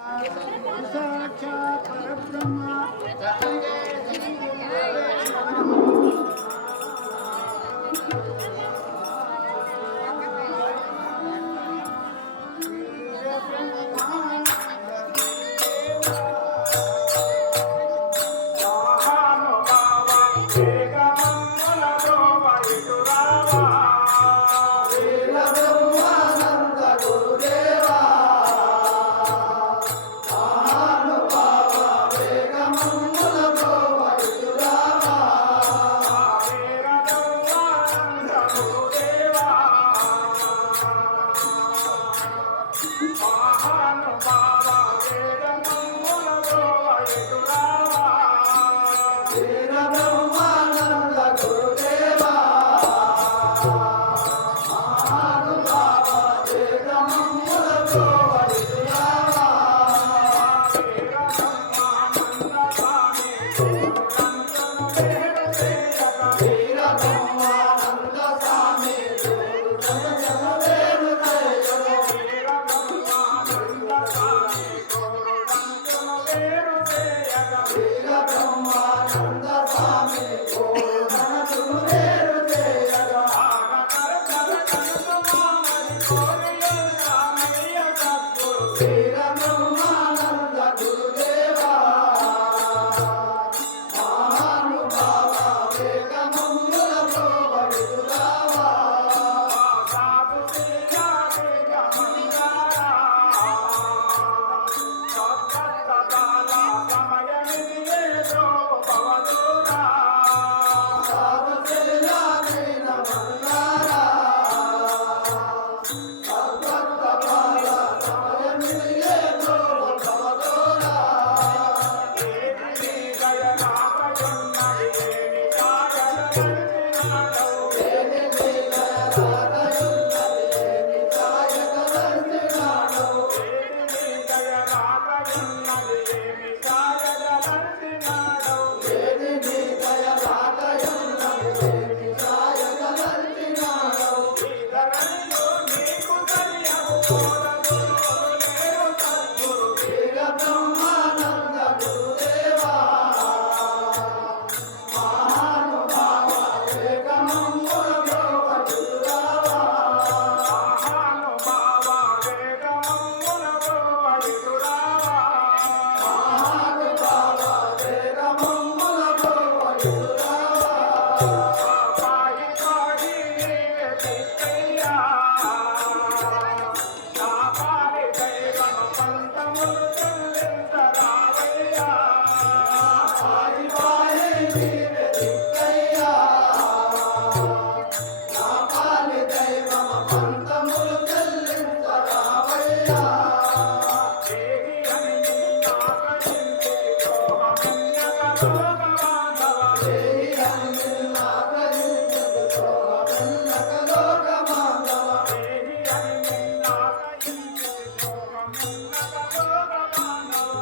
साक्षात् परब्रह्म Thank you. ಸೇವಾ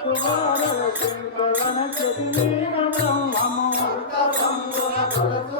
శ్రీ శంకరణ నమః. నాకనందున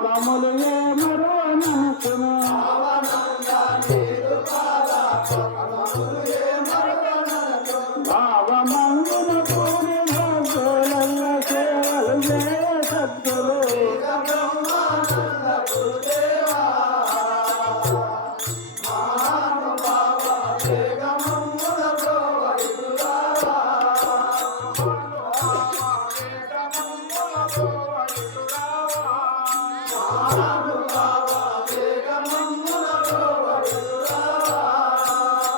పదములు ఏ మరో మనసును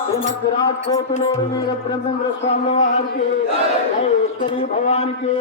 శ్రీమద్ రాజ్కోటులోని వీర బ్రహ్మేంద్ర స్వామి వారికి భగవానికి